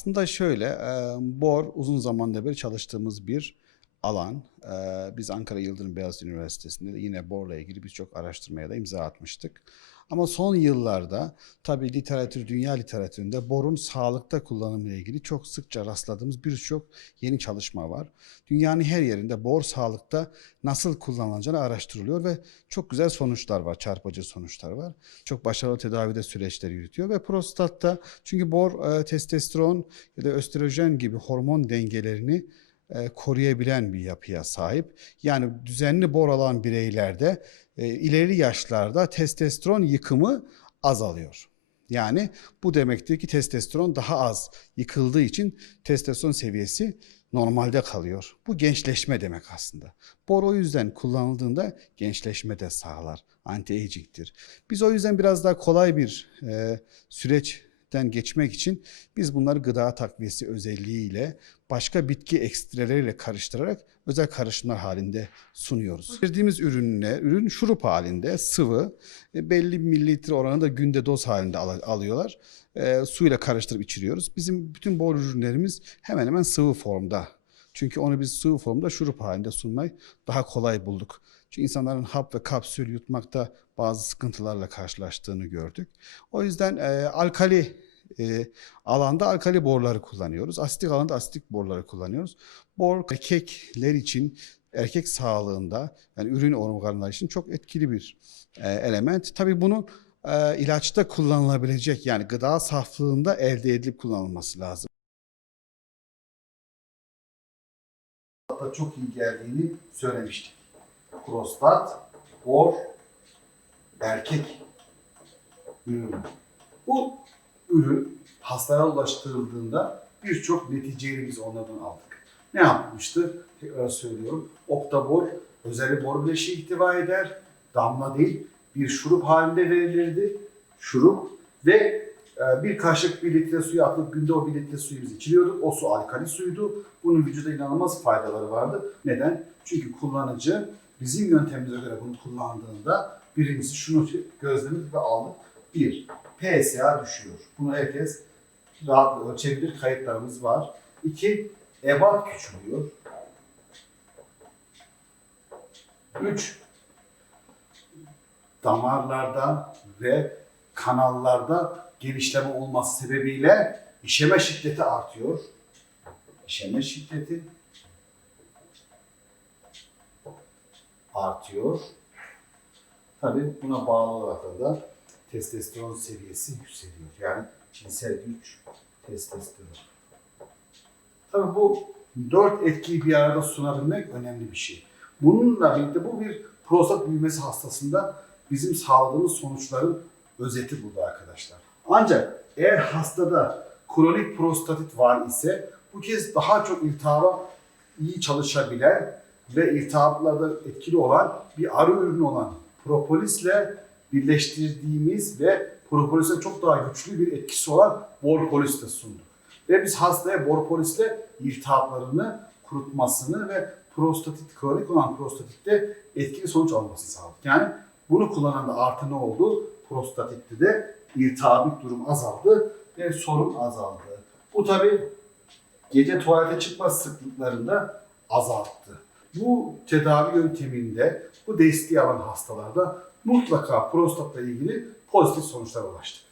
Aslında şöyle, e, BOR uzun zamandan beri çalıştığımız bir alan. E, Biz Ankara Yıldırım Beyazıt Üniversitesi'nde de yine BOR'la ilgili birçok araştırmaya da imza atmıştık. Ama son yıllarda tabii literatür, dünya literatüründe borun sağlıkta kullanımıyla ilgili çok sıkça rastladığımız birçok yeni çalışma var. Dünyanın her yerinde bor sağlıkta nasıl kullanılacağını araştırılıyor ve çok güzel sonuçlar var, çarpıcı sonuçlar var. Çok başarılı tedavide süreçleri yürütüyor ve prostatta çünkü bor testosteron ya da östrojen gibi hormon dengelerini koruyabilen bir yapıya sahip. Yani düzenli bor alan bireylerde e, ileri yaşlarda testosteron yıkımı azalıyor. Yani bu demektir ki testosteron daha az yıkıldığı için testosteron seviyesi normalde kalıyor. Bu gençleşme demek aslında. Bor o yüzden kullanıldığında gençleşme de sağlar. Anti-aging'tir. Biz o yüzden biraz daha kolay bir e, süreçten geçmek için biz bunları gıda takviyesi özelliğiyle başka bitki ekstreleriyle karıştırarak özel karışımlar halinde sunuyoruz. Verdiğimiz ürünle, ürün şurup halinde sıvı, e, belli mililitre oranında günde doz halinde al- alıyorlar. E, suyla karıştırıp içiriyoruz. Bizim bütün bor ürünlerimiz hemen hemen sıvı formda. Çünkü onu biz sıvı formda şurup halinde sunmayı daha kolay bulduk. Çünkü insanların hap ve kapsül yutmakta bazı sıkıntılarla karşılaştığını gördük. O yüzden e, alkali e, alanda alkali borları kullanıyoruz. Asitik alanda asitik borları kullanıyoruz. Bor erkekler için erkek sağlığında yani ürün organları için çok etkili bir e, element. Tabii bunun e, ilaçta kullanılabilecek yani gıda saflığında elde edilip kullanılması lazım. Da çok iyi geldiğini söylemiştik. Prostat, bor, erkek ürünü. Bu ürün hastaya ulaştırıldığında birçok neticeyi biz onlardan aldık. Ne yapmıştı? Tekrar söylüyorum. Oktabor, özel bor bileşiği ihtiva eder. Damla değil, bir şurup halinde verilirdi. Şurup ve bir kaşık bir litre suyu atıp günde o bir litre suyu biz içiriyorduk. O su alkali suydu. Bunun vücuda inanılmaz faydaları vardı. Neden? Çünkü kullanıcı bizim yöntemimize göre bunu kullandığında birincisi şunu gözledik ve aldık. Bir, PSA düşüyor. Bunu herkes rahatlıkla ölçebilir. Kayıtlarımız var. İki, ebat küçülüyor. Üç, damarlarda ve kanallarda genişleme olması sebebiyle işeme şiddeti artıyor. İşeme şiddeti artıyor. Tabii buna bağlı olarak da testosteron seviyesi yükseliyor. Yani cinsel güç, testosteron. Tabii bu dört etkiyi bir arada sunabilmek önemli bir şey. Bununla birlikte bu bir prostat büyümesi hastasında bizim sağladığımız sonuçların özeti burada arkadaşlar. Ancak eğer hastada kronik prostatit var ise bu kez daha çok iltihaba iyi çalışabilen ve iltihaplarda etkili olan bir arı ürünü olan propolisle birleştirdiğimiz ve propolisle çok daha güçlü bir etkisi olan borpolis de sunduk. Ve biz hastaya borpolisle iltihaplarını kurutmasını ve prostatit, kronik olan prostatitte etkili sonuç almasını sağladık. Yani bunu kullanan da artı ne oldu? Prostatitte de iltihabik durum azaldı ve sorun azaldı. Bu tabi gece tuvalete çıkma sıklıklarında azalttı. Bu tedavi yönteminde bu desteği alan hastalarda mutlaka prostatla ilgili pozitif sonuçlar ulaştık.